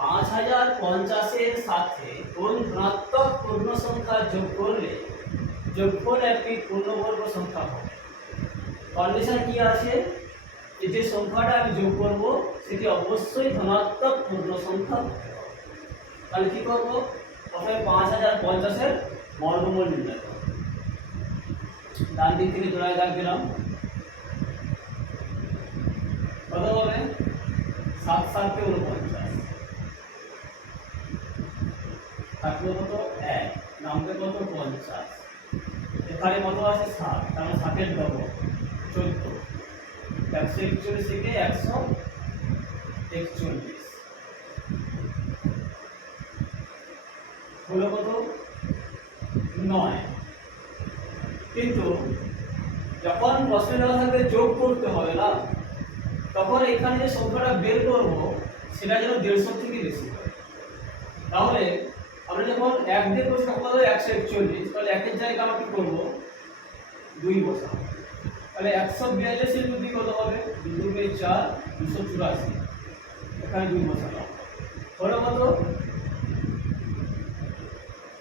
5050 এর সাথে কোন ধনাত্মক পূর্ণ সংখ্যা যোগ করলে যোগফল একটি পূর্ণবর্গ সংখ্যা হবে। কন্ডিশন কি আছে, যে সংখ্যাটা আমি যোগ করব সেটি অবশ্যই ধনাত্মক পূর্ণ সংখ্যা হতে হবে। তাহলে কি করব, প্রথমে 5050 এর বর্গমূল নির্ণয় করব। ডান দিক থেকে জোড়ায় দাগ দিলাম, কত হবে 7 7 কে 49, থাকলো কত 1, নামবে কত 50, এখানে কত আছে 7, তাহলে 7 এর ডবল 14, 141 থেকে 141 হলো কত 9। কিন্তু যখন প্রশ্নে দেওয়া থাকবে যোগ করতে হবে না, তখন এখানে যে সংখ্যাটা বের করব সেটা যেন 150 থেকে বেশি হয়। তাহলে আমরা যখন 1 দিয়ে করব তখন হবে 141, তাহলে 1 এর জায়গায় আমরা কি করব 2 বসাবো। তাহলে 142 এর যদি কত হবে 2 × 4 284, এখানে 2 বসালাম, হলো কত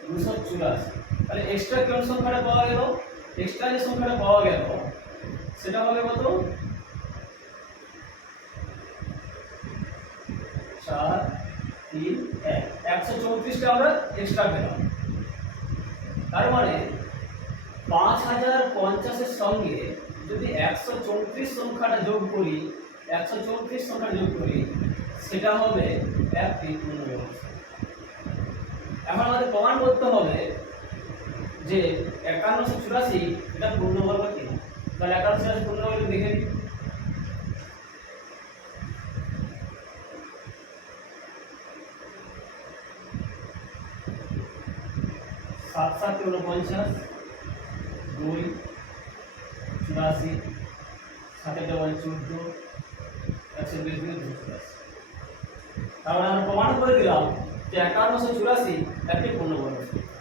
284। তাহলে এক্সট্রা কোন সংখ্যাটা পাওয়া গেল, এক্সট্রা যে সংখ্যাটা পাওয়া গেল সেটা হবে কত 4 3 1, 134 টা আমরা এক্সট্রা পেলাম। তার মানে 5050 এর সঙ্গে যদি 134 সংখ্যাটা যোগ করি, 134 সংখ্যাটা যোগ করি, সেটা হবে একটি পূর্ণবর্গ সংখ্যা। এখন আমাদের প্রমাণ করতে হবে যে 5184 এটা পূর্ণবর্গ কিনা। তাহলে 5184 পূর্ণবর্গ দেখে নিই। 7 7 × 49, 2 84, 7 × 1 14, 120 × 284। তাহলে আমরা প্রমাণ করে দিলাম যে 5184 একটি পূর্ণবর্গ সংখ্যা।